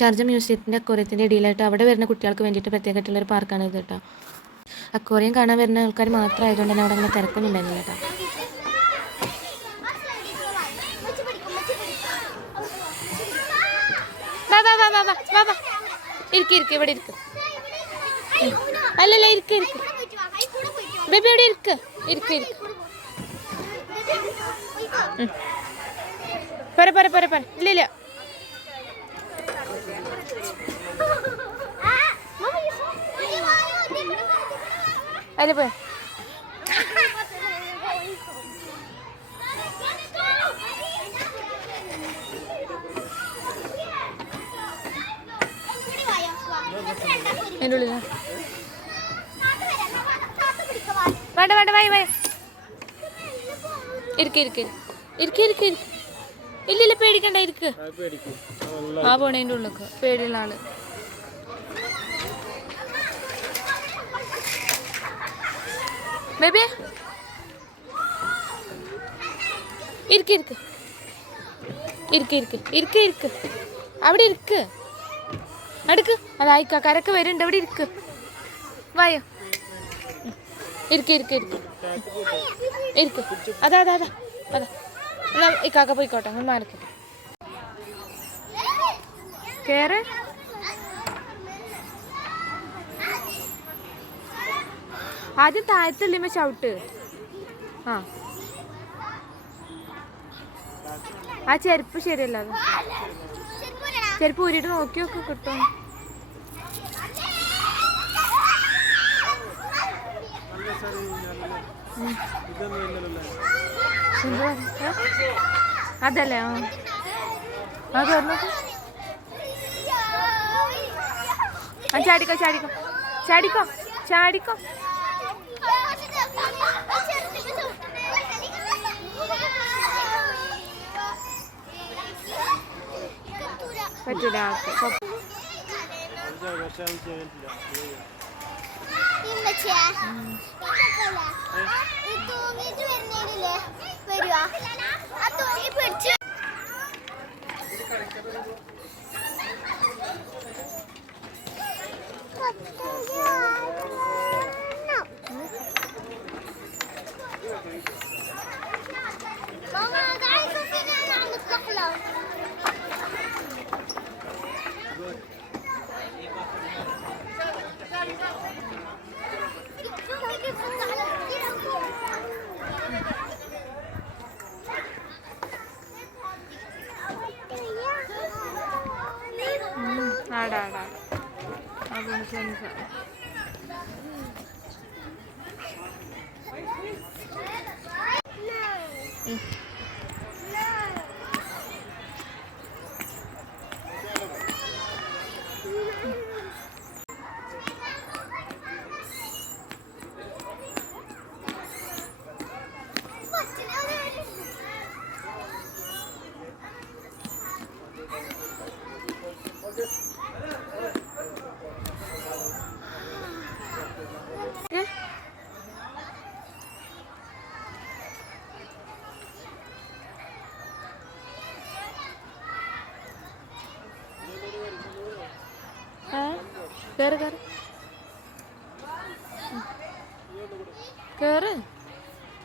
Sharjah മ്യൂസിയത്തിൻ്റെ അക്വേറിയത്തിൻ്റെ ഇടയിലായിട്ട് അവിടെ വരുന്ന കുട്ടികൾക്ക് വേണ്ടിയിട്ട് പ്രത്യേകമായിട്ടുള്ളൊരു പാർക്കാണ് ഇത് കേട്ടോ. അക്വേറിയം കാണാൻ വരുന്ന ആൾക്കാർ മാത്രമായതുകൊണ്ട് തന്നെ അവിടെ അങ്ങനെ തിരക്കൊന്നും ഉണ്ടായിരുന്നില്ല കേട്ടോ. ഇരിക്കും ഇവിടെ ഇരിക്കും. അല്ലല്ല ഇരിക്കും ബേബി ഇവിടെ ഇരിക്കും. പറ ഇല്ല അല്ല പോയ എൻ്റെ ഉള്ളിൽ വേണ്ട വൈ ഇരിക്ക ഇല്ല പേടിക്കണ്ട ഇരിക്ക്. ആ പോണേൻ്റെ ഉള്ളിൽ പേടിയുള്ള ആള്. ബേബി ഇരിക്ക് അവിടെ ഇരിക്ക്. അടുക്ക് അതായിക്ക കരക്ക് വരുന്നുണ്ട്. അവിടെ ഇരിക്ക്. വായോ ഇരിക്ക് അതാ എന്നാ ഇക്കാക്ക പോയിക്കോട്ടെ. മാറിക്കോ കേറ്. ആദ്യം താഴത്തല്ലേ ചവിട്ട്. ആ ചെരുപ്പ് ശരിയല്ല. അത് ചെരുപ്പ് ഊരിട്ട് നോക്കി നോക്കി കിട്ടും. അതല്ലേ അത് ചാടിക്കോ. പറ്റൂല.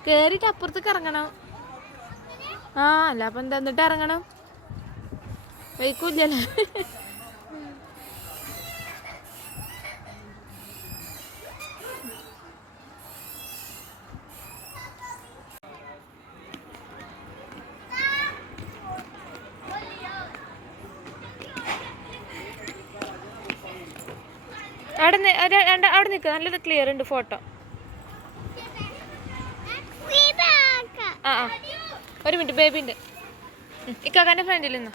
കേറിട്ട് അപ്പുറത്തേക്ക് ഇറങ്ങണം. അല്ല അപ്പൊ എന്താ എന്നിട്ട് ഇറങ്ങണം. വൈക്കൂല്ലല്ലോ. അവിടെ നിൽക്കുക. നല്ലത് ക്ലിയർ ഉണ്ട് ഫോട്ടോ. ഒരു മിനിറ്റ് ബേബി ഉണ്ട്. ഇക്കാക്കാൻ്റെ ഫ്രണ്ടിൽ നിന്നോ.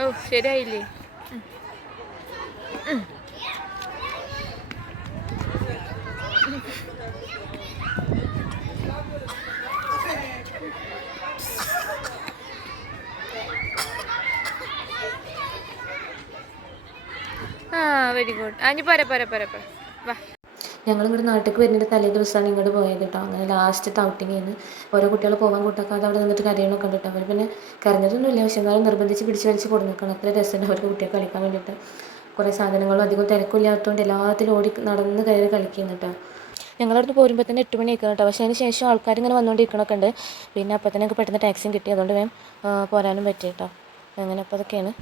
ഓ ശരിയായില്ലേ? ആ വെരി ഗുഡ്. ഇനി പോരെ വാ. ഞങ്ങളിങ്ങോട്ട് നാട്ടിലേക്ക് വരുന്നതിൻ്റെ തലേ ദിവസമാണ് ഇങ്ങോട്ട് പോയത് കേട്ടോ. അങ്ങനെ ലാസ്റ്റത്തെ ഔട്ടിങ്ങിന് ഓരോ കുട്ടികൾ പോകാൻ കൂട്ടാക്കാതെ അവിടെ നിന്നിട്ട് കരയണമൊക്കെ ഉണ്ട് കേട്ടോ. അവർ പിന്നെ കരഞ്ഞതൊന്നുമില്ല, പക്ഷേ എന്നാലും നിർബന്ധിച്ച് പിടിച്ച് വലിച്ച് കൊടു നിൽക്കണം. അത്ര രസമുണ്ട് അവർക്ക് കുട്ടികൾ കളിക്കാൻ വേണ്ടിയിട്ട്. കുറേ സാധനങ്ങളും അധികം തിരക്കില്ലാത്തതുകൊണ്ട് എല്ലാത്തിലും ഓടി നടന്ന് കയറി കളിക്കുന്നു കേട്ടോ. ഞങ്ങളവിടുന്ന് പോരുമ്പോൾ തന്നെ 8 മണി ആയിരിക്കും കേട്ടോ. പക്ഷേ അതിന് ശേഷം ആൾക്കാരിങ്ങനെ വന്നുകൊണ്ടിരിക്കണമൊക്കെ ഉണ്ട്. പിന്നെ അപ്പോൾ തന്നെ ഞങ്ങൾക്ക് പെട്ടെന്ന് ടാക്സിയും കിട്ടി, അതുകൊണ്ട് വേഗം പോരാനും പറ്റി കേട്ടോ. അങ്ങനെ അപ്പോൾ അതൊക്കെയാണ്.